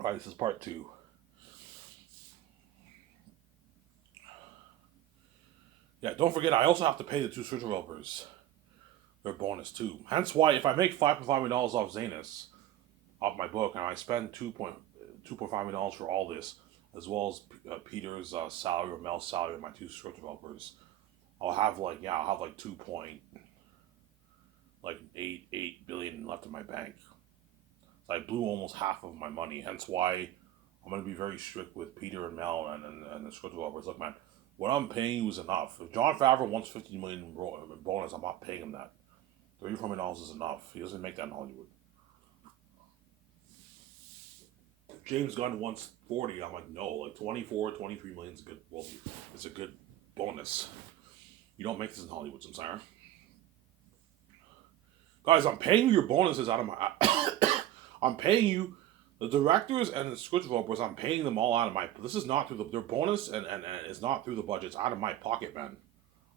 All right, this is part two. Yeah, don't forget, I also have to pay the two Switch developers their bonus too. Hence why, if I make $5.5 million off Zanus, off my book, and I spend $2.5 million for all this, as well as Peter's salary or Mel's salary and my two Switch developers, I'll have like 2.8 billion left in my bank. So I blew almost half of my money. Hence why I'm going to be very strict with Peter and Mel and the script developers. Look, man, what I'm paying you is enough. If John Favreau wants 50 million bonus, I'm not paying him that. $34 million is enough. He doesn't make that in Hollywood. If James Gunn wants 40, I'm like, no, like 24, 23 million is a good. Well, it's a good bonus. You don't make this in Hollywood, I'm sorry. Guys, I'm paying you your bonuses out of my. I'm paying you the directors and the script developers. I'm paying them all out of my. This is not through their bonus, and it's not through the budget. It's out of my pocket, man.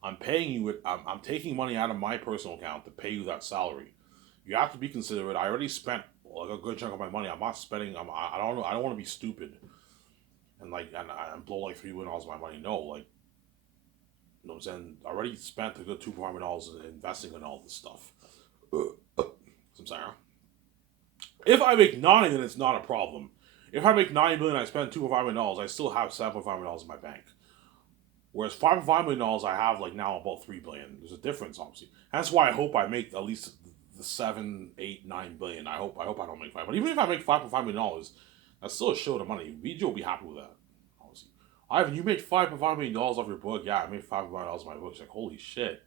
I'm paying you it. I'm taking money out of my personal account to pay you that salary. You have to be considerate. I already spent like a good chunk of my money. I'm not spending. I don't know. I don't want to be stupid and blow like $3 million of my money. No, like you know what I'm saying. I already spent a good $2 million investing in all this stuff. I'm sorry. If I make nine, then it's not a problem. If I make 9 million, I spend $2.5 million. I still have $7.5 million in my bank. Whereas $5.5 million, I have like now about 3 billion. There's a difference, obviously. That's why I hope I make at least the 7, 8, 9 billion. I hope I don't make five. But even if I make $5.5 million, that's still a shit of money. VJ will be happy with that. Obviously, Ivan, you made $5.5 million off your book. Yeah, I made $5.5 million off my book. It's like holy shit.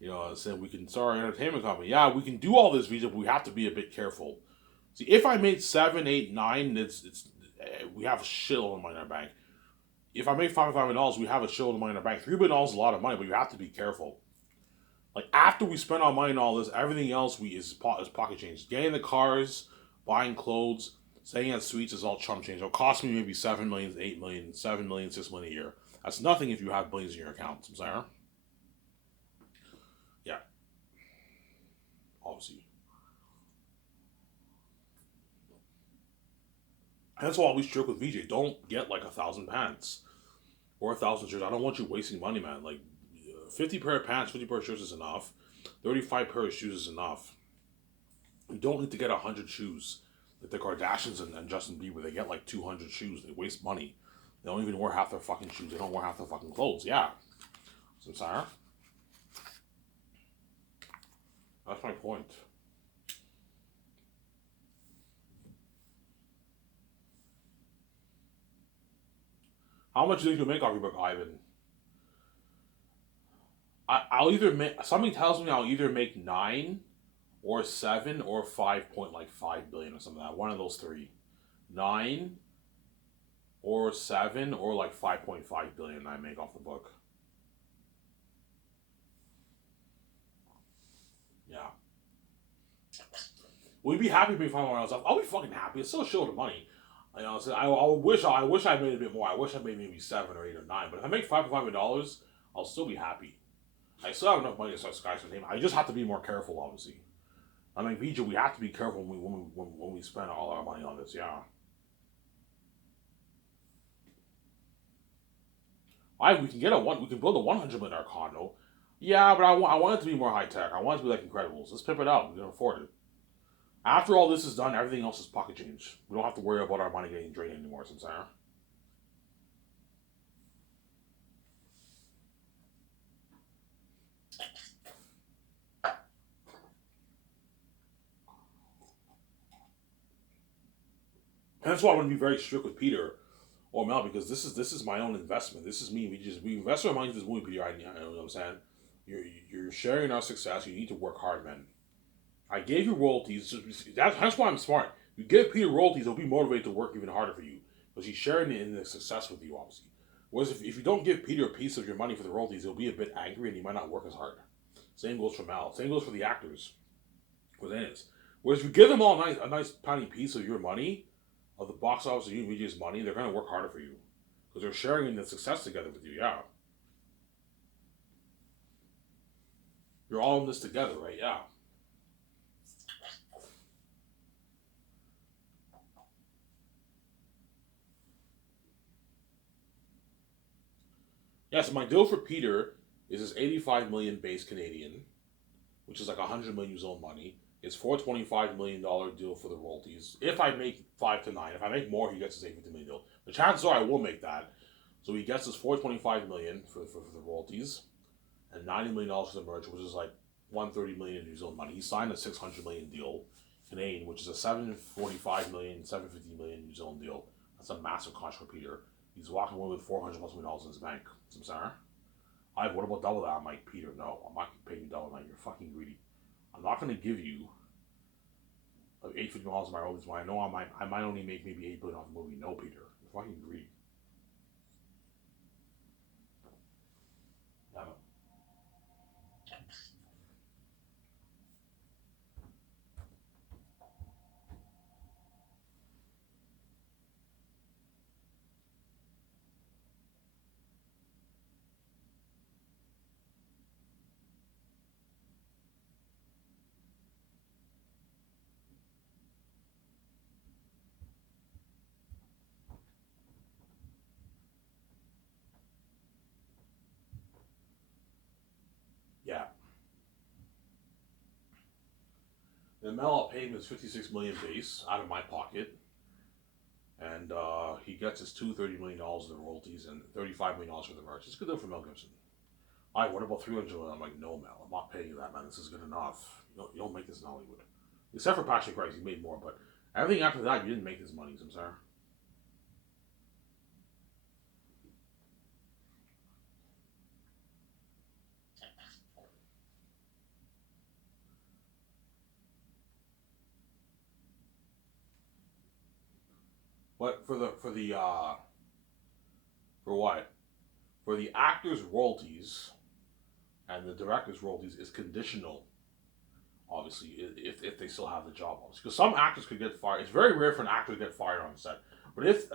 You know, I said we can start our entertainment company. Yeah, we can do all this, VJ, but we have to be a bit careful. See, if I made 7, 8, 9, it's we have a shitload of money in our bank. If I make $5.5 million, we have a shitload of money in our bank. $3 billion is a lot of money, but you have to be careful. Like after we spend our money on all this, everything else is pocket change. Getting the cars, buying clothes, staying at suites is all chump change. It'll cost me maybe 7 million, 8 million, 7 million, 6 million a year. That's nothing if you have billions in your account. I'm sorry. Yeah, obviously. That's why I always joke with VJ. Don't get like 1,000 pants or 1,000 shirts. I don't want you wasting money, man. Like 50 pair of pants, 50 pair of shirts is enough. 35 pair of shoes is enough. You don't need to get 100 shoes. Like the Kardashians and Justin Bieber, they get like 200 shoes. They waste money. They don't even wear half their fucking shoes. They don't wear half their fucking clothes. Yeah. So, Sarah, that's my point. How much do you think you'll make off your book, Ivan? I'll either make, something tells me I'll either make nine or seven or 5.5 billion or something like that. One of those three. Nine or seven or like 5.5 billion I make off the book. Yeah. We'd be happy if we found one else. I'll be fucking happy. It's still a shit of money. You know, so I wish I made a bit more. I wish I made maybe 7 or 8 or 9. But if I make $5.5 million, I'll still be happy. I still have enough money to start skyscraper name. I just have to be more careful, obviously. I mean, VJ, we have to be careful when we spend all our money on this. Yeah, we can get a one. We can build a 100 million condo. Yeah, but I want it to be more high tech. I want it to be like Incredibles. Let's pimp it out. We can afford it. After all this is done, everything else is pocket change. We don't have to worry about our money getting drained anymore, Samsara. And that's why I want to be very strict with Peter or Mel because this is my own investment. This is me. We invest our money in this movie, Peter. You know what I'm saying? You're you're sharing our success. You need to work hard, man. I gave you royalties. That's why I'm smart. You give Peter royalties, he'll be motivated to work even harder for you because he's sharing in the success with you, obviously. Whereas if you don't give Peter a piece of your money for the royalties, he'll be a bit angry and he might not work as hard. Same goes for Mal. Same goes for the actors within it. Whereas if you give them all a nice tiny piece of your money, of the box office of you and VJ's money, they're gonna work harder for you because they're sharing in the success together with you. Yeah, you're all in this together, right? Yeah. Yes, my deal for Peter is his 85 million base Canadian, which is like 100 million New Zealand money. His $425 million deal for the royalties. If I make 5 to 9, if I make more, he gets his $850 million deal. The chances are I will make that. So he gets his $425 million for the royalties, and $90 million for the merch, which is like 130 million in New Zealand money. He signed a 600 million deal Canadian, which is a 745 million, 750 million New Zealand deal. That's a massive contract for Peter. He's walking away with $400+ million in his bank. Samsara. What about double that? I'm like, Peter, no, I'm not paying you double that. You're fucking greedy. I'm not gonna give you $850 in my royalties when I know I might only make maybe $8 billion off the movie. No, Peter, you're fucking greedy. Yeah, yeah. Then Mel, I'll pay him his 56 million base out of my pocket, and he gets his $230 million in the royalties and $35 million for the merch. It's a good deal for Mel Gibson. What about 300 million? I'm like, no, Mel, I'm not paying you that, man. This is good enough. You don't make this in Hollywood, except for Patrick Price. He made more, but everything after that, you didn't make this money. I'm sorry. What for what? For the actors' royalties and the director's royalties is conditional, obviously, if they still have the job, obviously. Because some actors could get fired. It's very rare for an actor to get fired on set. But if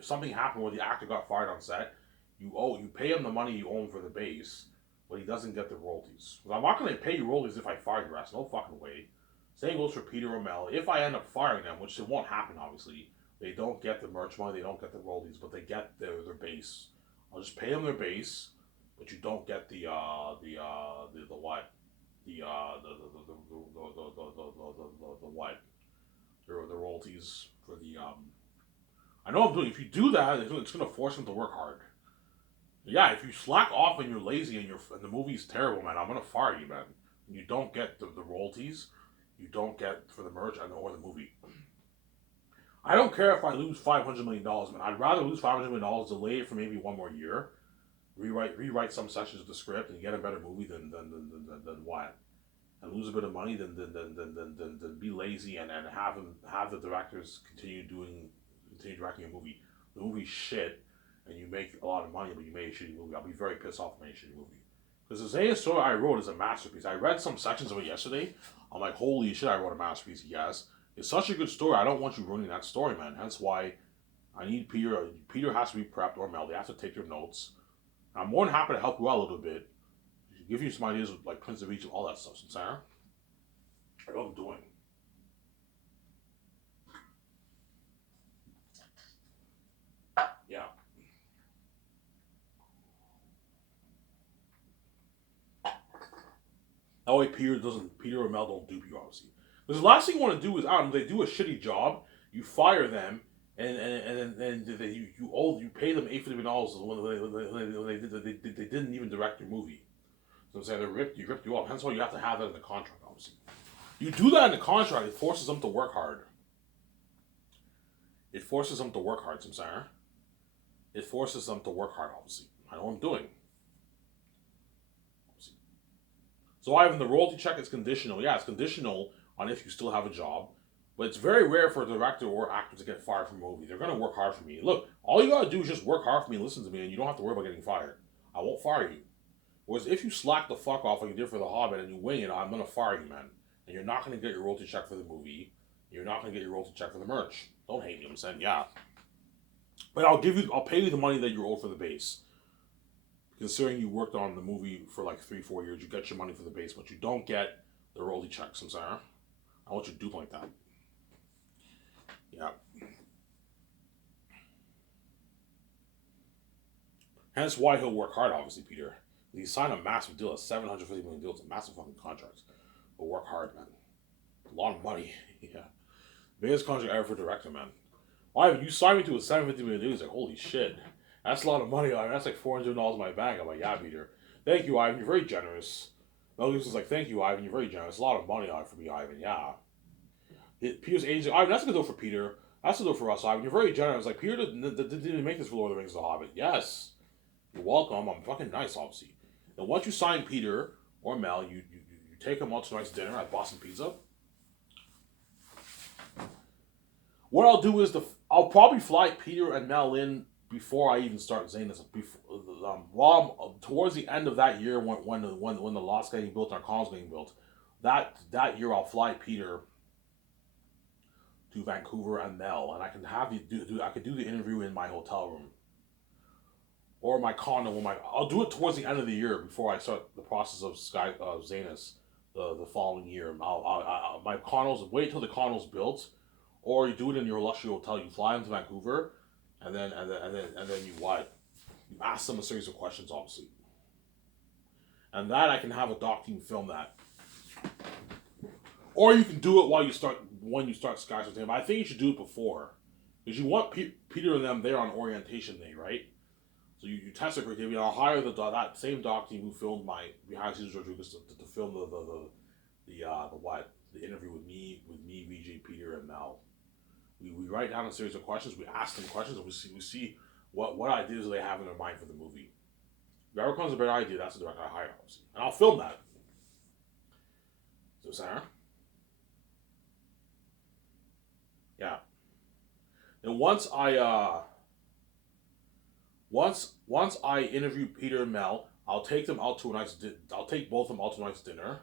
something happened where the actor got fired on set, you pay him the money you owe him for the base, but he doesn't get the royalties. Because I'm not going to pay you royalties if I fire your ass. No fucking way. Same goes for Peter O'Mell. If I end up firing them, which it won't happen, obviously, they don't get the merch money, they don't get the royalties, but they get their base. I'll just pay them their base, but you don't get the what the what the royalties for the. I know I'm doing. If you do that, it's going to force them to work hard. Yeah, if you slack off and you're lazy and the movie's terrible, man, I'm gonna fire you, man. You don't get the royalties, you don't get for the merch or the movie. I don't care if I lose $500 million, man. I'd rather lose $500 million, delay it for maybe one more year, rewrite some sections of the script, and get a better movie than what, and lose a bit of money than be lazy and have the directors continue directing a movie. The movie's shit, and you make a lot of money, but you made a shitty movie. I'll be very pissed off if I made a shitty movie. Because the Zaya story I wrote is a masterpiece. I read some sections of it yesterday. I'm like, holy shit, I wrote a masterpiece. Yes. It's such a good story. I don't want you ruining that story, man. Hence why I need Peter. Peter has to be prepped, or Mel. They have to take their notes. I'm more than happy to help you out a little bit. Give you some ideas with like Prince of Egypt, all that stuff. Sarah, I know what I'm doing. Yeah. That way Peter or Mel don't dupe you, obviously. Because the last thing you want to do is, they do a shitty job, you fire them, you pay them $850 when they didn't even direct your movie. So I'm saying they ripped you off. Hence why you have to have that in the contract, obviously. You do that in the contract, it forces them to work hard. It forces them to work hard, Samsara. It forces them to work hard, obviously. I know what I'm doing. Obviously. So Ivan, the royalty check is conditional. Yeah, it's conditional on if you still have a job. But it's very rare for a director or actor to get fired from a movie. They're gonna work hard for me. Look, all you gotta do is just work hard for me and listen to me, and you don't have to worry about getting fired. I won't fire you. Whereas if you slack the fuck off like you did for The Hobbit and you wing it, I'm gonna fire you, man. And you're not gonna get your royalty check for the movie. You're not gonna get your royalty check for the merch. Don't hate me, I'm saying, yeah. But I'll pay you the money that you're owed for the base. Considering you worked on the movie for like 3-4 years, you get your money for the base, but you don't get the royalty checks. I'm sorry. I want you to do like that. Yeah. Hence why he'll work hard, obviously, Peter. He signed a massive deal, a $750 million deal. It's a massive fucking contract. But work hard, man. A lot of money. Yeah. Biggest contract ever for director, man. Ivan, you signed me to a $750 million deal. He's like, holy shit. That's a lot of money, Ivan. That's like $400 in my bank. I'm like, yeah, Peter. Thank you, Ivan. You're very generous. Mel Gibson's like, thank you, Ivan. You're very generous. A lot of money, Ivan, for me, Ivan. Yeah. Peter's agent, Ivan, that's a good deal for Peter. That's a good deal for us, Ivan. You're very generous. Like, Peter didn't even make this for Lord of the Rings: The Hobbit. Yes. You're welcome. I'm fucking nice, obviously. And once you sign Peter or Mel, you take them out to a nice dinner at Boston Pizza. What I'll do is I'll probably fly Peter and Mel in before I even start Zanus. Towards the end of that year, when the lot's getting built and our column's getting built, that year I'll fly Peter to Vancouver and Mel, and I can have I could do the interview in my hotel room or my condo. I'll do it towards the end of the year before I start the process of Zanus the following year. My condos, wait till the condo's built, or you do it in your luxury hotel. You fly them to Vancouver, and then you what? You ask them a series of questions, obviously, and that I can have a doc team film that, or you can do it when you start Sky with him. I think you should do it before, because you want Peter and them there on orientation day, right? So you test it for him. I'll hire that same doc team who filmed my behind the scenes Rodriguez to film the interview with me, VJ, Peter, and Mel. We write down a series of questions. We ask them questions, and we see what ideas they have in their mind for the movie. Whoever comes with a better idea, that's the director I hire, obviously. And I'll film that. So, Sarah? Yeah. And once I interview Peter and Mel, I'll take them out to I'll take both of them out to a nice dinner.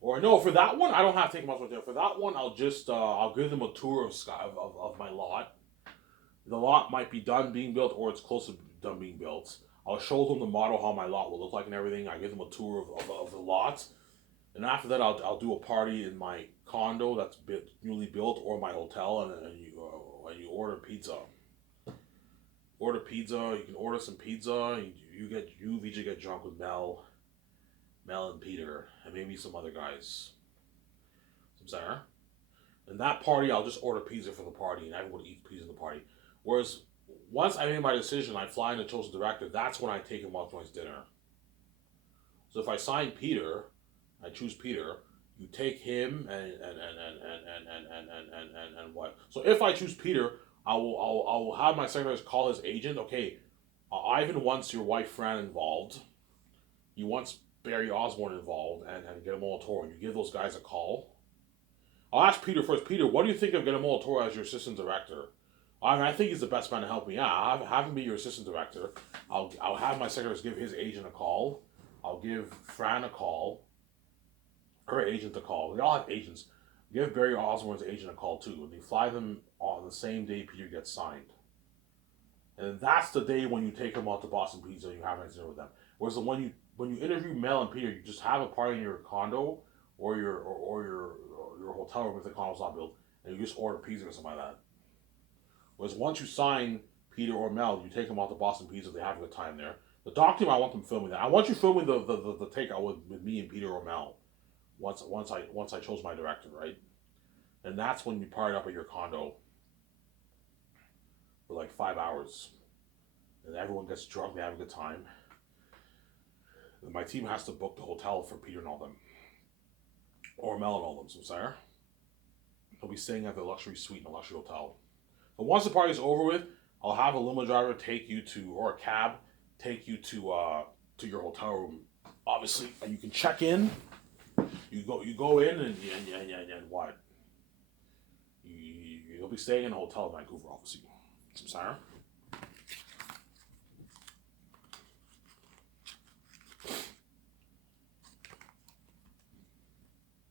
Or no, for that one, I don't have to take them out to dinner. For that one, I'll just I'll give them a tour of my lot. The lot might be done being built, or it's close to done being built. I'll show them the model, how my lot will look like and everything. I give them a tour of the lot. And after that, I'll do a party in my condo that's newly built, or my hotel, and you order pizza. Order pizza. You can order some pizza. You VJ get drunk with Mel and Peter, and maybe some other guys. Some Sarah. And that party, I'll just order pizza for the party, and everyone eats pizza in the party. Whereas once I made my decision, I fly in the chosen director. That's when I take him out to his dinner. So if I sign Peter, I choose Peter. You take him and what? So if I choose Peter, I will have my secretaries call his agent. Okay, Ivan wants your wife Fran involved. He wants Barry Osborne involved and Guillermo del Toro. You give those guys a call. I'll ask Peter first. Peter, what do you think of Guillermo del Toro as your assistant director? I think he's the best man to help me. Yeah, I'll have him be your assistant director. I'll have my secretaries give his agent a call. I'll give Fran a call. Her agent a call. We all have agents. Give Barry Osborne's agent a call too. And you fly them on the same day Peter gets signed. And that's the day when you take them out to Boston Pizza and you have dinner with them. Whereas when you interview Mel and Peter, you just have a party in your condo or your hotel room if the condo's not built, and you just order pizza or something like that. Whereas once you sign Peter or Mel, you take them out to Boston Pizza, they have a good time there. The doc team, I want them filming that. I want you filming the takeout with me and Peter or Mel. Once I chose my director, right? And that's when you party up at your condo for like 5 hours. And everyone gets drunk, they have a good time. And my team has to book the hotel for Peter and all them. Or Mel and all them, so Sire. He'll be staying at the luxury suite in the luxury hotel. But once the party's over with, I'll have a limo driver take you to, or a cab, take you to your hotel room, obviously, and you can check in. You go in and what? You'll be staying in a hotel in Vancouver, obviously. Some Sarah.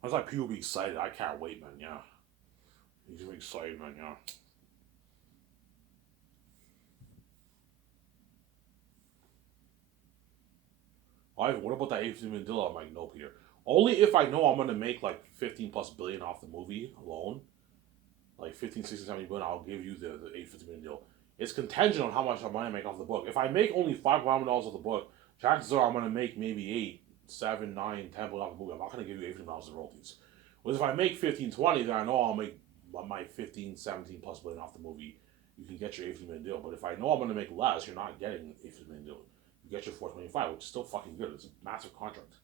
I was like, people be excited. I can't wait, man. Yeah, he's gonna be excited, man. Yeah. What about that 850 million deal? I'm like, no, Peter. Only if I know I'm gonna make like 15 plus billion off the movie alone, like 15, 16, 17 billion. I'll give you the 850 million deal. It's contingent on how much money I make off the book. If I make only $500 off the book, chances are I'm gonna make maybe 8, 7, 9, 10 off the movie. I'm not gonna give you $18 in royalties. Whereas if I make 15, 20, then I know I'll make my 15, 17 plus billion off the movie. You can get your 18 million deal. But if I know I'm gonna make less, you're not getting 18 million deal. You get your 425, which is still fucking good. It's a massive contract.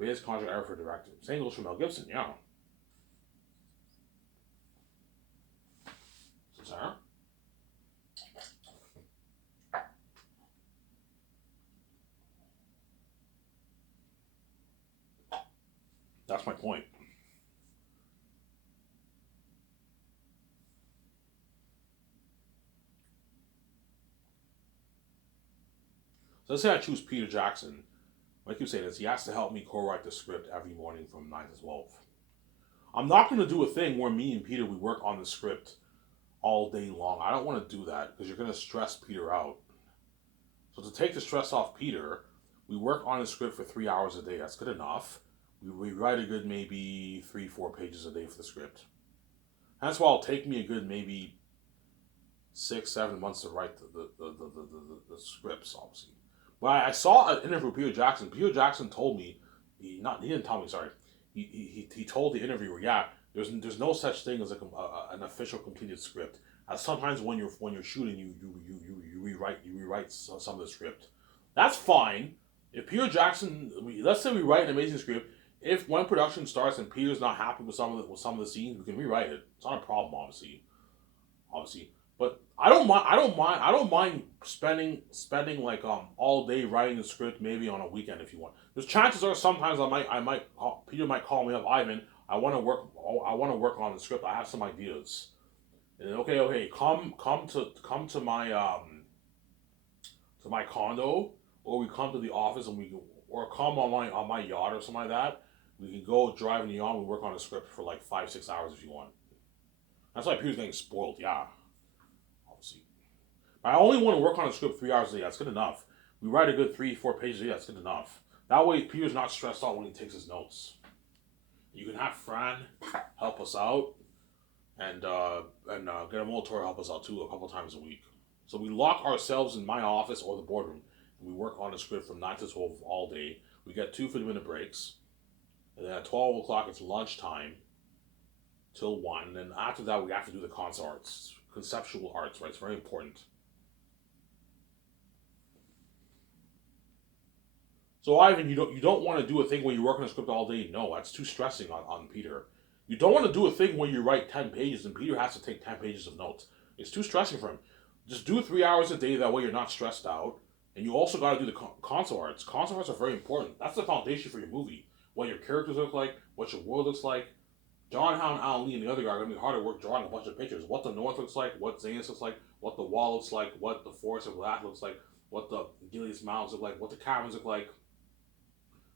Biggest contract ever for a director. Same goes for Mel Gibson, yeah. So Sarah? That's my point. So let's say I choose Peter Jackson. Like you say this, he has to help me co-write the script every morning from 9 to 12. I'm not going to do a thing where me and Peter, we work on the script all day long. I don't want to do that because you're going to stress Peter out. So to take the stress off Peter, we work on the script for 3 hours a day. That's good enough. We write a good maybe 3-4 pages a day for the script. That's why it'll take me a good maybe 6-7 months to write the scripts, obviously. But I saw an interview with Peter Jackson. Peter Jackson told me, he didn't tell me, sorry. He told the interviewer, yeah, there's no such thing as an official completed script. Sometimes when you're shooting, you rewrite some of the script. That's fine. If Peter Jackson, let's say we write an amazing script. If when production starts and Peter's not happy with some of the scenes, we can rewrite it. It's not a problem, obviously. But I don't mind spending like all day writing the script, maybe on a weekend if you want. There's chances are sometimes Peter might call me up, Ivan. I want to work on the script. I have some ideas. And okay, come to my condo, or we come to the office and or come on my yacht or something like that. We can go drive in the yacht and we work on a script for like 5-6 hours if you want. That's why Peter's getting spoiled, yeah. Obviously. I only want to work on a script 3 hours a day, that's good enough. We write a good 3-4 pages a day, that's good enough. That way Peter's not stressed out when he takes his notes. You can have Fran help us out and Guillermo Toro help us out too a couple times a week. So we lock ourselves in my office or the boardroom and we work on the script from 9 to 12 all day. We get 2 50-minute breaks. And then at 12 o'clock it's lunchtime till 1. And then after that we have to do the conceptual arts, right? It's very important. So Ivan, you don't want to do a thing where you work on a script all day. No, that's too stressing on Peter. You don't want to do a thing where you write 10 pages and Peter has to take 10 pages of notes. It's too stressing for him. Just do 3 hours a day, that way you're not stressed out. And you also got to do the concept arts. Concept arts are very important. That's the foundation for your movie. What your characters look like, what your world looks like. John Howe and Alan Lee and the other guy are going to be hard at work drawing a bunch of pictures. What the North looks like, what Zanus looks like, what the wall looks like, what the Forest of Lath looks like, what the Gilead's Mountains look like, what the caverns look like,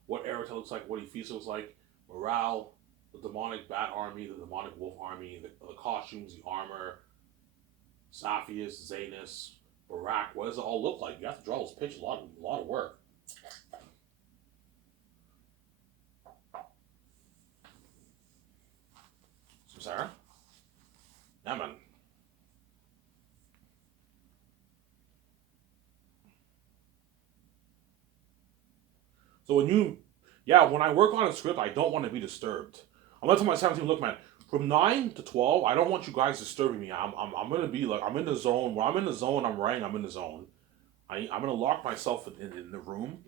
what Eretal looks like, what Ephesus looks like, morale, the demonic bat army, the demonic wolf army, the costumes, the armor, Saphius, Zanus, Barak. What does it all look like? You have to draw those pictures. A lot of work. So Sarah? Yeah, man. So when I work on a script, I don't want to be disturbed. I'm gonna tell my 17, look, man, from 9 to 12, I don't want you guys disturbing me. I'm gonna be like, I'm in the zone. When I'm in the zone, I'm writing, I'm in the zone. I'm gonna lock myself in the room,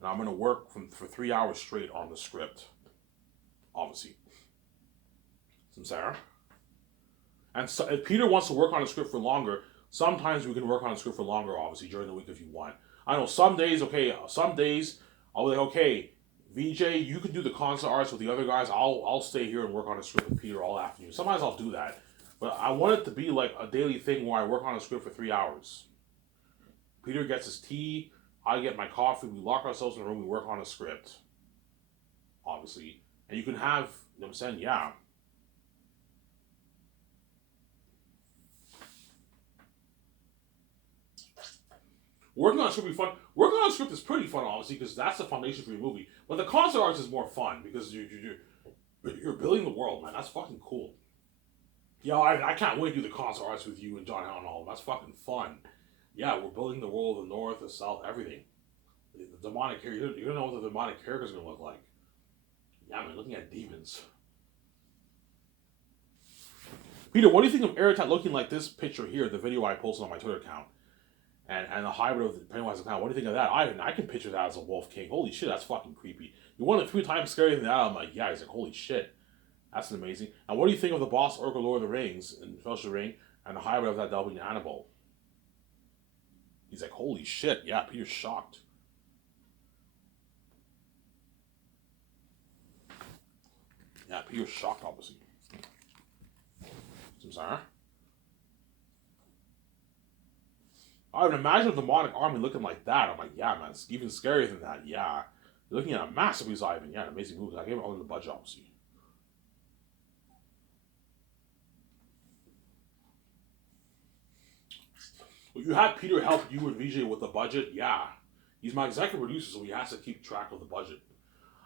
and I'm gonna work for 3 hours straight on the script. Obviously. Some Sarah. And so, if Peter wants to work on a script for longer, sometimes we can work on a script for longer, obviously, during the week if you want. I know some days, I'll be like, okay, VJ, you can do the concept arts with the other guys. I'll stay here and work on a script with Peter all afternoon. Sometimes I'll do that. But I want it to be like a daily thing where I work on a script for 3 hours. Peter gets his tea, I get my coffee, we lock ourselves in a room, we work on a script. Obviously. And you can have, you know what I'm saying? Yeah. Working on a script be fun. Working on a script is pretty fun, obviously, because that's the foundation for your movie. But the concept arts is more fun because you're building the world, man. That's fucking cool. Yeah, I can't wait to do the concert arts with you and John Allen Hall. That's fucking fun. Yeah, we're building the world of the North, the South, everything. The demonic character, you don't know what the demonic character is going to look like. Yeah, man, looking at demons. Peter, what do you think of Airtight looking like this picture here, the video I posted on my Twitter account? And the hybrid of the Pennywise account. What do you think of that? I can picture that as a Wolf King. Holy shit, that's fucking creepy. You want it 3 times scarier than that? I'm like, yeah. He's like, holy shit, that's amazing. And what do you think of the boss Orc of Lord of the Rings and Fellowship of the Ring and the hybrid of that Delving Annabelle? He's like, holy shit, yeah. Peter's shocked. Yeah, Peter's shocked, obviously. I'm sorry. I would imagine a demonic army looking like that. I'm like, yeah, man, it's even scarier than that. Yeah. You're looking at a massive Ivan. Yeah, an amazing movie. I gave it all in the budget, obviously. Well, you had Peter help you and VJ with the budget. Yeah. He's my executive producer, so he has to keep track of the budget.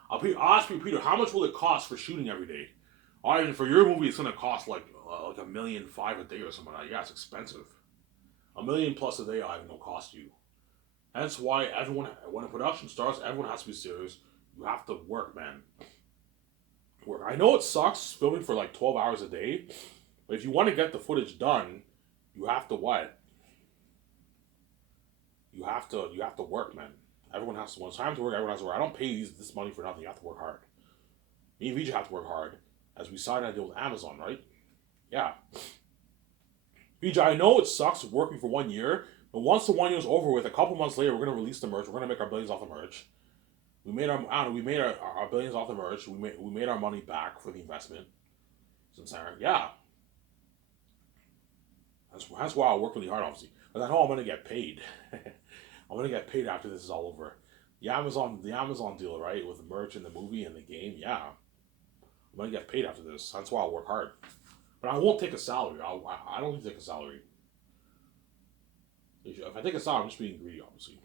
I'll ask you, Peter, how much will it cost for shooting every day? I mean, for your movie, it's going to cost like $1.5 million a day or something like that. Yeah, it's expensive. $1 million plus a day, Ivan, will cost you. That's why everyone, when a production starts, everyone has to be serious. You have to work, man. Work. I know it sucks filming for like 12 hours a day, but if you want to get the footage done, you have to what? You have to work, man. Everyone has to. When it's time to work, everyone has to work. I don't pay this money for nothing. You have to work hard. Me and VJ have to work hard as we signed a deal with Amazon, right? Yeah. VJ, I know it sucks working for 1 year, but once the 1 year is over with, a couple months later, we're gonna release the merch. We're gonna make our billions off the merch. We made our billions off the merch. We made our money back for the investment. Yeah. That's why I work really hard, obviously. But I know I'm gonna get paid. I'm gonna get paid after this is all over. The Amazon deal, right, with the merch and the movie and the game. Yeah, I'm gonna get paid after this. That's why I'll work hard. But I won't take a salary. I don't need to take a salary. If I take a salary, I'm just being greedy, obviously.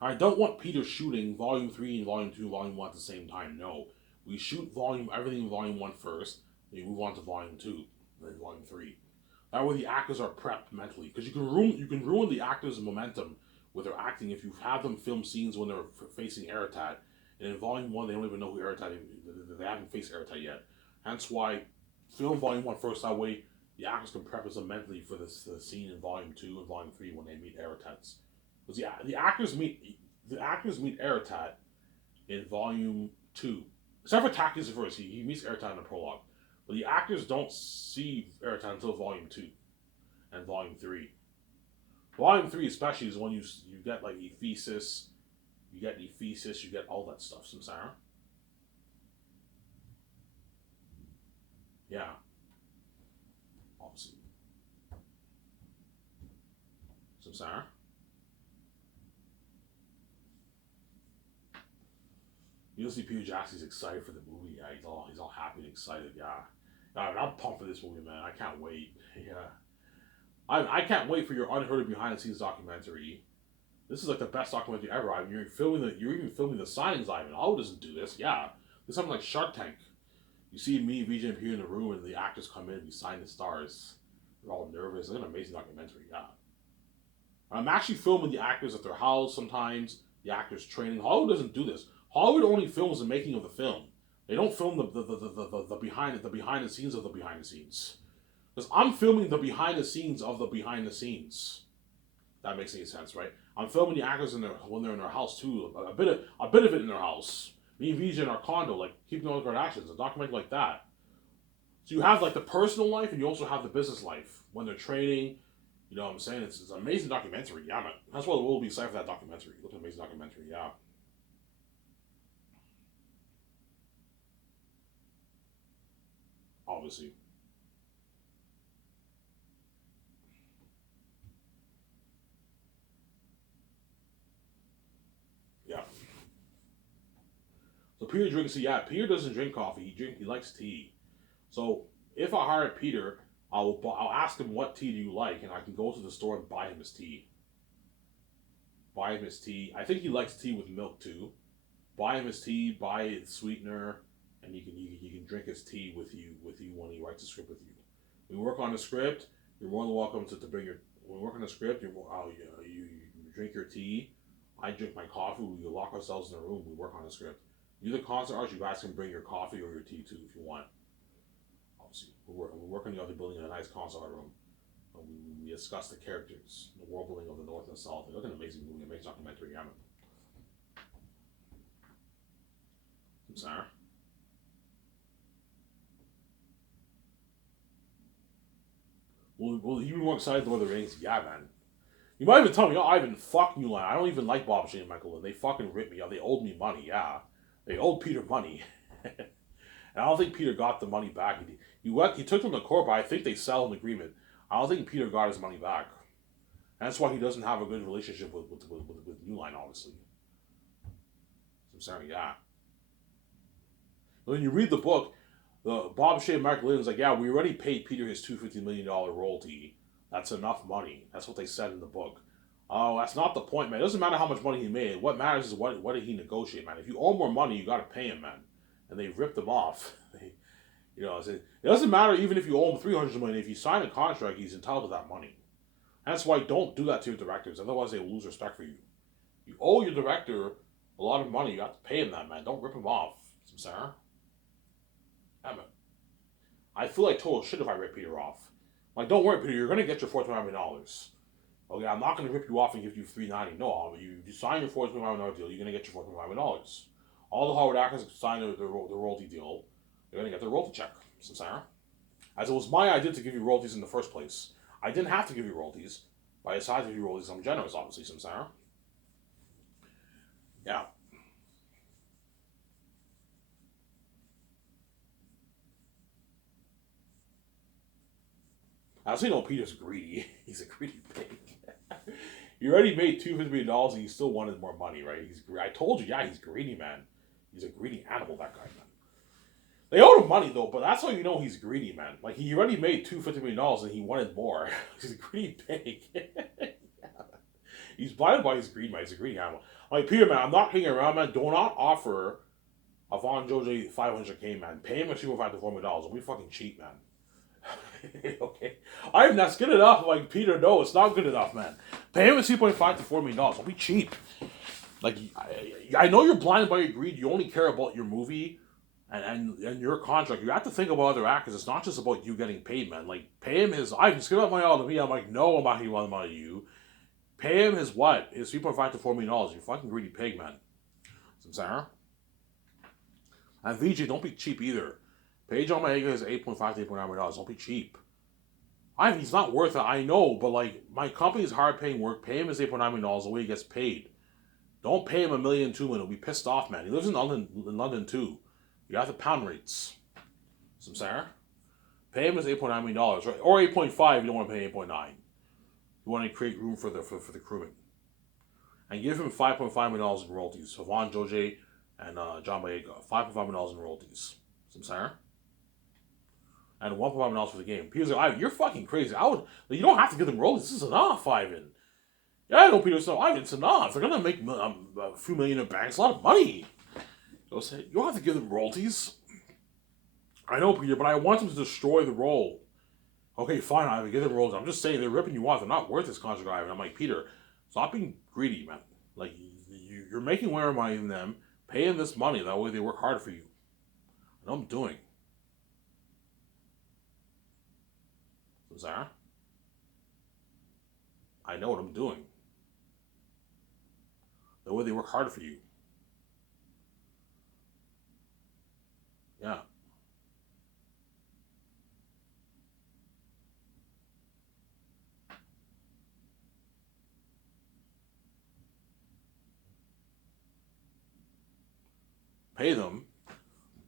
I don't want Peter shooting Volume 3 and Volume 2, Volume 1 at the same time. No. We shoot everything in Volume 1 first, then we move on to Volume 2, then Volume 3. That way the actors are prepped mentally. Because you can ruin the actors' momentum with their acting if you have them film scenes when they're facing Aratat. And in Volume 1, they don't even know who Aratat is. They haven't faced Aratat yet. Hence why film Volume 1 first. That way the actors can prep them mentally for the scene in Volume 2 and Volume 3 when they meet Aratats. Because the actors meet Aratat in Volume 2. Except for Takis first. He meets Aratat in the prologue. But the actors don't see Aratat until Volume 2 and Volume 3. Volume 3 especially is when you get like Ephesus, you get all that stuff. Samsara. Yeah. Obviously. Samsara. You'll see Peter Jackson's excited for the movie. Yeah, he's all happy and excited. Yeah, I'm pumped for this movie, man. I can't wait. Yeah, I can't wait for your unheard of behind the scenes documentary. This is like the best documentary ever. I mean, you're even filming the signings. Ivan Hollywood doesn't do this. Yeah, it's something like Shark Tank. You see me, VJ, and Peter in the room, and the actors come in. We sign the stars. They're all nervous. It's an amazing documentary. Yeah, I'm actually filming the actors at their house sometimes. The actors training. Hollywood doesn't do this. Hollywood only films the making of the film. They don't film the behind the scenes of the behind the scenes. Because I'm filming the behind the scenes of the behind the scenes. That makes any sense, right? I'm filming the actors when they're in their house too. A bit of it in their house. Me and VJ in our condo, like keeping all the Kardashians, a documentary like that. So you have like the personal life, and you also have the business life when they're training. You know what I'm saying? It's an amazing documentary. Yeah, man. That's why we'll be excited for that documentary. It's an amazing documentary. Yeah. Obviously. Yeah. So Peter drinks tea. Yeah, Peter doesn't drink coffee. He likes tea. So if I hire Peter, I'll ask him what tea do you like, and I can go to the store and buy him his tea. Buy him his tea. I think he likes tea with milk too. Buy him his tea. Buy the sweetener, and you can drink drink his tea with you when he writes a script with you. We work on the script. You're more than welcome to bring your. When we work on the script, you drink your tea. I drink my coffee. We lock ourselves in a room. We work on the script. You the concert artist, you guys can bring your coffee or your tea too if you want. Obviously, we're working on the building in a nice concert room. We discuss the characters, the world building of the North and South. Look at an amazing movie, amazing documentary. Yeah, I'm sorry. Well, you more excited than the Rings? Yeah, man. You might even tell me, Ivan, fuck New Line. I don't even like Bob Shane and Michael Lynn. They fucking ripped me off. They owed me money, yeah. They owed Peter money. And I don't think Peter got the money back. He took them to court, but I think they settled an agreement. I don't think Peter got his money back. And that's why he doesn't have a good relationship with New Line, obviously. I'm sorry, yeah. When you read the book, Bob Shea and Mark Lynn's like, yeah, we already paid Peter his $250 million royalty. That's enough money. That's what they said in the book. Oh, that's not the point, man. It doesn't matter how much money he made. What matters is what did he negotiate, man. If you owe more money, you got to pay him, man. And they ripped him off. It doesn't matter even if you owe him $300 million. If you sign a contract, he's entitled to that money. That's why don't do that to your directors. Otherwise, they will lose respect for you. You owe your director a lot of money. You have to pay him that, man. Don't rip him off. Sarah? Yeah, man. I feel like total shit if I rip Peter off. Like, don't worry, Peter. You're gonna get your $425 million. Okay, I'm not gonna rip you off and give you $390. No, you sign your $425 million deal. You're gonna get your $425 million. All the Hollywood actors sign the royalty deal. They're gonna get their royalty check. Sarah? As it was my idea to give you royalties in the first place. I didn't have to give you royalties, but I decided to give you royalties. I'm generous, obviously, Sarah. Yeah. I also know Peter's greedy. He's a greedy pig. He already made $250 million and he still wanted more money, right? I told you, yeah, he's greedy, man. He's a greedy animal, that guy, man. They owed him money, though, but that's how you know he's greedy, man. Like, he already made $250 million and he wanted more. He's a greedy pig. Yeah. He's blinded by his greed, man. He's a greedy animal. Like, Peter, man, I'm not hanging around, man. Do not offer Avon Jose $500K, man. Pay him a $2.5 to $4 million. Don't be fucking cheap, man. Okay. That's good enough. Like, Peter, no, it's not good enough, man. Pay him a $2.5 to $4 million. Don't be cheap. Like, I know you're blinded by your greed. You only care about your movie and your contract. You have to think about other actors. It's not just about you getting paid, man. Like, pay him his. I just give up money all to me. I'm like, no, I'm not giving money to you. Pay him his what? His $3.5 to $4 million. You fucking greedy pig, man. Sarah? And VJ, don't be cheap either. Pay John Boyega his $8.5 to $8.9 million. Don't be cheap. He's not worth it, I know, but like, my company's hard paying work. Pay him his $8.9 million the way he gets paid. Don't pay him $1 million, $2 million. He'll be pissed off, man. He lives in London too. You have the pound rates. Sarah? Pay him his $8.9 million, right? Or 8.5 you don't want to pay 8.9. You want to create room for the crewing. And give him $5.5 million in royalties. Avon Jose and John Boyega. $5.5 million in royalties. Sarah? And $1.5 million for the game. Peter's like, Ivan, you're fucking crazy. You don't have to give them royalties. This is enough, Ivan. Yeah, I know Peter's no, Ivan, it's enough. They're gonna make a few million in banks, a lot of money. So say, you don't have to give them royalties. I know, Peter, but I want them to destroy the role. Okay, fine, Ivan, give them royalties. I'm just saying they're ripping you off. They're not worth this contract, Ivan. I'm like, Peter, stop being greedy, man. Like, you're making more money than them. Pay them this money. That way they work hard for you. I know I'm doing. Zara? I know what I'm doing. The way they work hard for you. Yeah. Pay them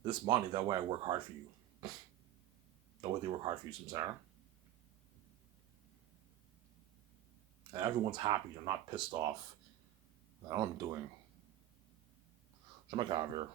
this money, that way I work hard for you. That way they work hard for you, Samsara. And everyone's happy, you're not pissed off. I know what I'm doing. Shut my car here.